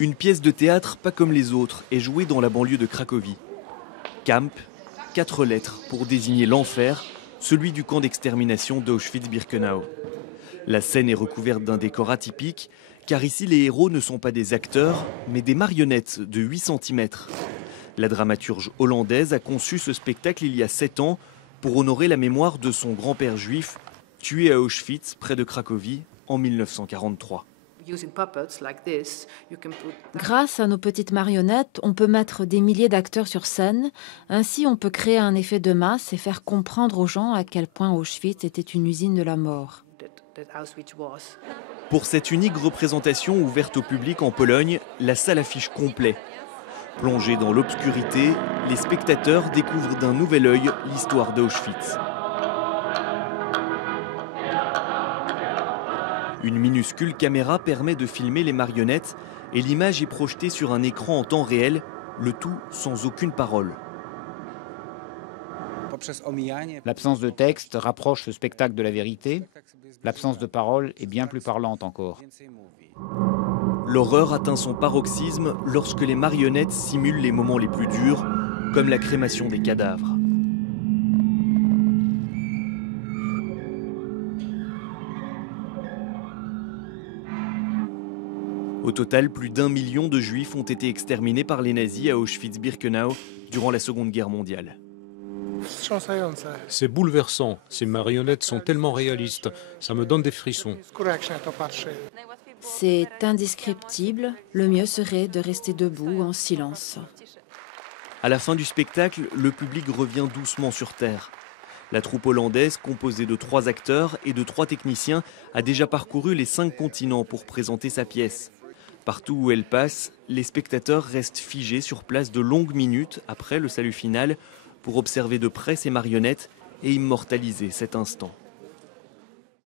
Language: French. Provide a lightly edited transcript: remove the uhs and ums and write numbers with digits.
Une pièce de théâtre pas comme les autres est jouée dans la banlieue de Cracovie. Camp, 4 lettres pour désigner l'enfer, celui du camp d'extermination d'Auschwitz-Birkenau. La scène est recouverte d'un décor atypique, car ici les héros ne sont pas des acteurs, mais des marionnettes de 8 cm. La dramaturge hollandaise a conçu ce spectacle il y a 7 ans pour honorer la mémoire de son grand-père juif, tué à Auschwitz, près de Cracovie, en 1943. Grâce à nos petites marionnettes, on peut mettre des milliers d'acteurs sur scène. Ainsi, on peut créer un effet de masse et faire comprendre aux gens à quel point Auschwitz était une usine de la mort. Pour cette unique représentation ouverte au public en Pologne, la salle affiche complet. Plongés dans l'obscurité, les spectateurs découvrent d'un nouvel œil l'histoire d'Auschwitz. Une minuscule caméra permet de filmer les marionnettes et l'image est projetée sur un écran en temps réel, le tout sans aucune parole. L'absence de texte rapproche ce spectacle de la vérité. L'absence de parole est bien plus parlante encore. L'horreur atteint son paroxysme lorsque les marionnettes simulent les moments les plus durs, comme la crémation des cadavres. Au total, plus d'1 million de juifs ont été exterminés par les nazis à Auschwitz-Birkenau durant la Seconde Guerre mondiale. C'est bouleversant, ces marionnettes sont tellement réalistes, ça me donne des frissons. C'est indescriptible, le mieux serait de rester debout en silence. À la fin du spectacle, le public revient doucement sur terre. La troupe hollandaise, composée de 3 acteurs et de 3 techniciens, a déjà parcouru les 5 continents pour présenter sa pièce. Partout où elle passe, les spectateurs restent figés sur place de longues minutes après le salut final pour observer de près ces marionnettes et immortaliser cet instant.